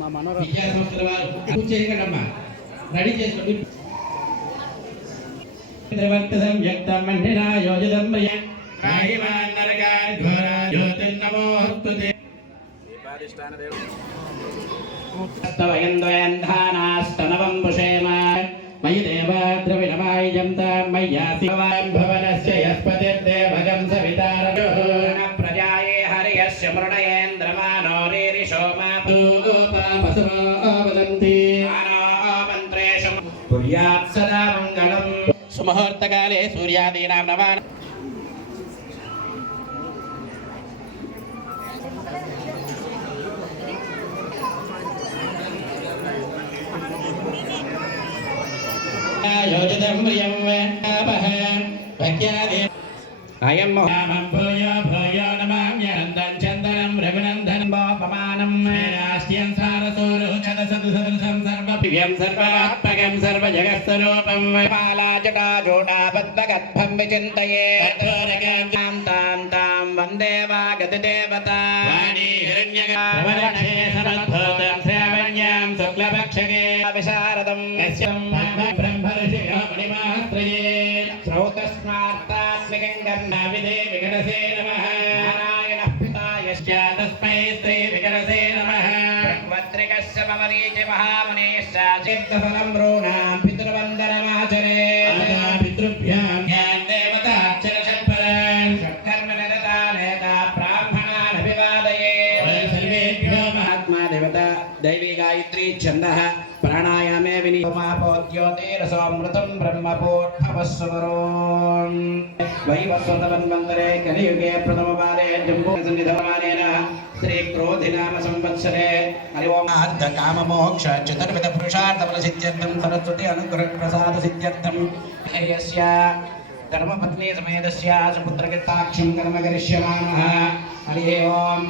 మా మనోహర చేయగలమ్మా రెడీ చేసుకోండి. మయి దేవాద్రవిణమాయం మయ్యాసిభవనస్యస్పతిర్దేవగం సవితారో ప్రజాయే హరియస్య మృణయేంద్రమానో రీరిషోమాపసువదంతి మంత్రేషు కుర్యాత్ సదా మంగళం. సుముహూర్తకాలే సూర్యాదీనాం నమాన యోజితం ప్రియం వేపః భక్యాదే అయం మహామం భూయో భూయో నమామ్యనందం చందనం రఘునందనం బోపమానం రాష్ట్యం సారసూరుచద సదుసదృశం సర్వపివ్యం సర్వాత్మకం సర్వజగత్స్వరూపం మాలాజటా జోటా పద్మగద్భం విచింతయే తాం తాం తాం వందే వాగతిదేవతా వాణీ హిరణ్యగర్భే సమద్భూతం శ్రావణ్యాం శుక్లపక్షగే విశారదం యస్యం బ్రహ్మర్షిణో మణిమాత్రయే శ్రౌతస్మార్తాత్మికం గంధావిదే వికటసే నమః నారాయణః పితా యస్య తస్మై శ్రీ వికటసే నమః భగవత్రికస్య మమరీచి మహామునేశ్చ చిత్తఫలం బ్రూణాం పితృవందనమాచరేత్ పితృభ్యాం దేవతాక్షరషట్పరాన్ షట్కర్మ నిరతా నేతా బ్రాహ్మణాన్ అభివాదయేత్ సర్వేభ్యో మహాత్మా దేవత దైవీ గాయత్రీ ఛందః ప్రాణాయామే వినియోమాపోద్యోతిరసోమృతం బ్రహ్మపోద్భవస్వరోన్ వైవస్వతమన్వంతరే కలియుగే ప్రథమపాదే జంబూసన్నిధమానేన శ్రీ క్రోధినామ సంవత్సరే హరి ఓం అర్ధ కామ మోక్ష చతుర్విధ పురుషార్థఫల సిద్ధ్యర్థం సరస్వతి అనుగ్రహ ప్రసాద సిద్ధ్యర్థం యస్య ధర్మపత్ని సమేతస్య సుపుత్రకృతాక్షం కర్మ కరిష్యమాణః హరి ఓం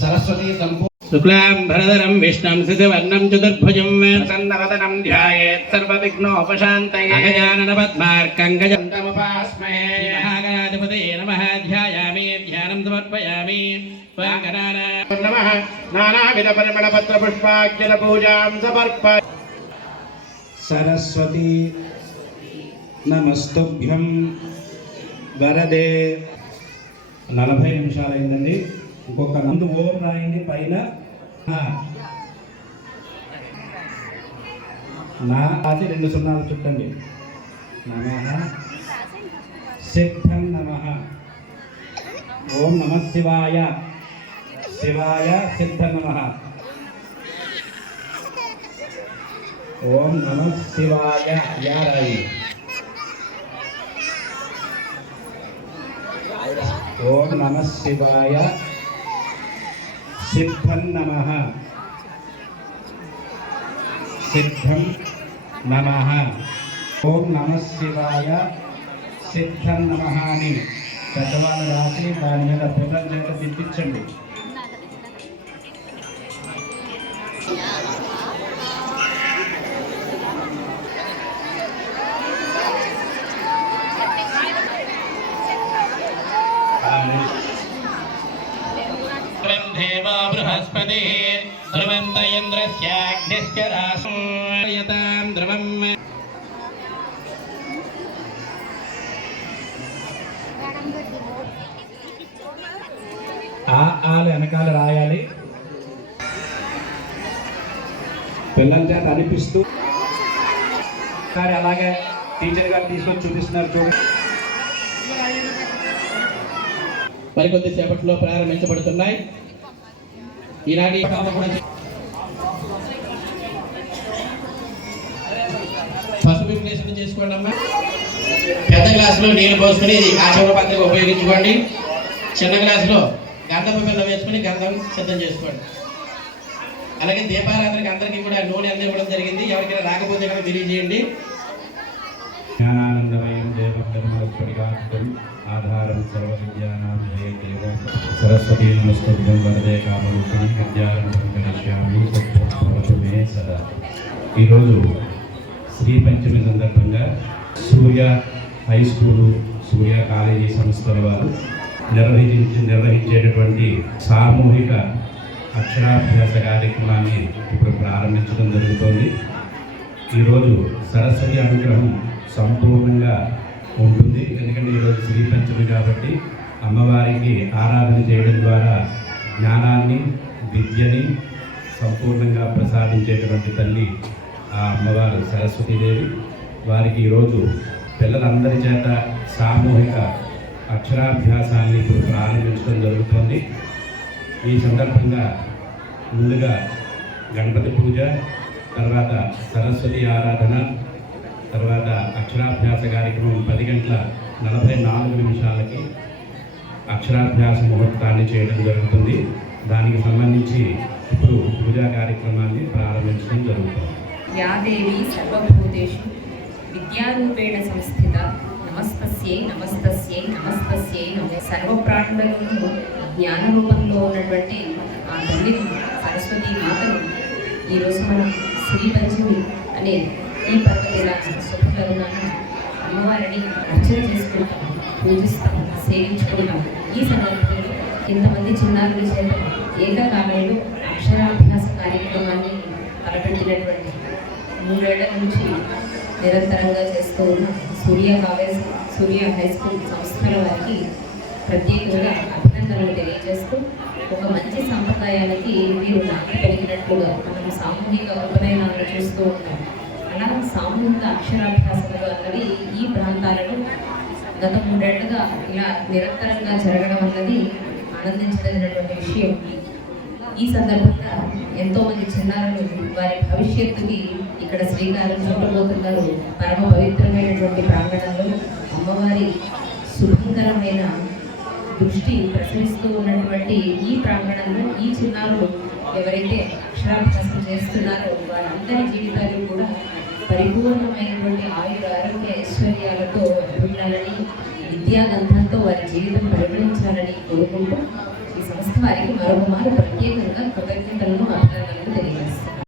సరస్వతి సంపూ శుక్లాం భరధరం విష్ణుం శశివర్ణం చతుర్భుజం ప్రసన్నవదనం ధ్యాయేత్ సర్వవిఘ్నోపశాంతయే అగజానన పద్మార్కం గజంతముపాస్మహే మహాగణాధిపతయే నమః ధ్యాయామి ధ్యానం సమర్పయామి నమః నానావిధ పరిమళ పత్ర పుష్పాక్షర పూజాం సమర్పయామి. సరస్వతి నమస్తుభ్యం వరదే. 40 నిమిషాలు అయిందండి. ఇంకొక నందు ఓం రాయండి పైన నా అది 2 సున్నాలు చుట్టండి. నమః సిద్ధం నమః. ఓం నమః శివాయ శివాయ సిద్ధం నమః. ఓం నమః శివాయ యారాయి. ఓం నమః శివాయ సిద్ధం నమః. సిద్ధం నమః. ఓం నమః శివాయ సిద్ధం నమః అని పెద్దవాళ్ళు రాసి దాని మీద పిల్లల చేత తిప్పించండి. దేవా బృహస్పతి ధ్రువంత ఇంద్రస్యాగ్నిశ్చ రాసయతాం ధ్రువం. ఆలు వెనకాల రాయాలి. పిల్లల చేత అనిపిస్తూ అలాగే టీచర్ గారు తీసుకొని చూపిస్తున్నారు చూడండి. మరికొద్ది సేపట్లో ప్రారంభించబడుతున్నాయి. ఈనాటి పసుపు విశ్లేషణ చేసుకోండి అమ్మా. పెద్ద గ్లాసులో నీళ్ళు పోసుకుని ఆచరణ పత్రిక ఉపయోగించుకోండి. చిన్న గ్లాసులో గంధపు బిళ్ళ వేసుకుని గంధం సిద్ధం చేసుకోండి. అలాగే దీపారాధనకి అందరికీ కూడా నూనె అందివ్వడం జరిగింది. ఎవరికైనా రాకపోతే కనుక తెలియజేయండి. జ్ఞానానందమయం దేవం ధర్మస్ఫటికాంతం ఆధారం సర్వవిద్యానాం జయదేవం సరస్వతీ నమస్తుభ్యం వరదే కామరూపిణి విద్యారంభం కరిష్యామి సత్యం భవతు మే సదా. ఈరోజు శ్రీ పంచమి సందర్భంగా సూర్య హై స్కూలు, సూర్య కాలేజీ సంస్థల వారు నిర్వహించేటటువంటి సామూహిక అక్షరాభ్యాస కార్యక్రమాన్ని ఇప్పుడు ప్రారంభించడం జరుగుతోంది. ఈరోజు సరస్వతి అనుగ్రహం సంపూర్ణంగా ఉంటుంది. ఎందుకంటే ఈరోజు శ్రీ పంచమి కాబట్టి అమ్మవారికి ఆరాధన చేయడం ద్వారా జ్ఞానాన్ని, విద్యని సంపూర్ణంగా ప్రసాదించేటువంటి తల్లి ఆ అమ్మవారు సరస్వతీదేవి. వారికి ఈరోజు పిల్లలందరి చేత సామూహిక అక్షరాభ్యాసాన్ని ఇప్పుడు ప్రారంభించడం జరుగుతుంది. ఈ సందర్భంగా ముందుగా గణపతి పూజ, తర్వాత సరస్వతి ఆరాధన, తర్వాత అక్షరాభ్యాస కార్యక్రమం 10:44 అక్షరాభ్యాస ముహూర్తాన్ని చేయడం జరుగుతుంది. దానికి సంబంధించి ఇప్పుడు పూజా కార్యక్రమాన్ని ప్రారంభించడం జరుగుతుంది. యాదేవి సర్వభూతేషు విద్యారూపేణ సంస్థిత నమస్తస్యై నమస్తస్యై నమస్తస్యై నమో. సర్వప్రాణులను జ్ఞాన రూపంలో ఉన్నటువంటి ఆ తల్లి సరస్వతి మాతను ఈరోజు మనం శ్రీ పంచమి అనే ఈ పర్వదిన శుభకరుణాన అమ్మవారిని అర్చన చేసుకుంటాం, పూజిస్తాం, సేవించుకుంటాం. ఈ సందర్భంలో ఇంతమంది చిన్నారుల చేత ఏకకాలంలో అక్షరాభ్యాస కార్యక్రమాన్ని తలపెట్టినటువంటి 3 ఏళ్ల నుంచి నిరంతరంగా చేస్తూ ఉన్న సూర్య హై స్కూల్ సంస్థల వారికి ప్రత్యేకంగా అభినందనలు తెలియజేస్తూ, ఒక మంచి సంప్రదాయానికి మీరు నాటి పెరిగినట్లుగా మనం సామూహిక ఉపనయనాలను చూస్తూ ఉంటాం. అలా సామూహిక అక్షరాభ్యాసములు అన్నది ఈ ప్రాంతాలలో గత 3 ఏళ్లుగా ఇలా నిరంతరంగా జరగడం అన్నది ఆనందించదగినటువంటి విషయం. ఈ సందర్భంగా ఎంతోమంది చిన్నారులు వారి భవిష్యత్తుకి ఇక్కడ శ్రీకారం చుట్టబోతున్నారు. పరమ పవిత్రమైనటువంటి ప్రాంగణంలో అమ్మవారి శుభంకరమైన దృష్టి ప్రసరిస్తూ ఉన్నటువంటి ఈ ప్రాంగణంలో ఈ చిన్నారులు ఎవరైతే అక్షరాభ్యాసం చేస్తున్నారో వారందరి జీవితాలు కూడా పరిపూర్ణమైనటువంటి ఆయుర ఆరోగ్య ఐశ్వర్యాలతో ఉండాలని, విద్యాగంధంతో వారి జీవితం పరిగణించాలని కోరుకుంటూ ఈ సంస్థ వారికి మరొక మారు ప్రత్యేకంగా కృతజ్ఞతలను, అభినందనలు తెలియజేస్తారు.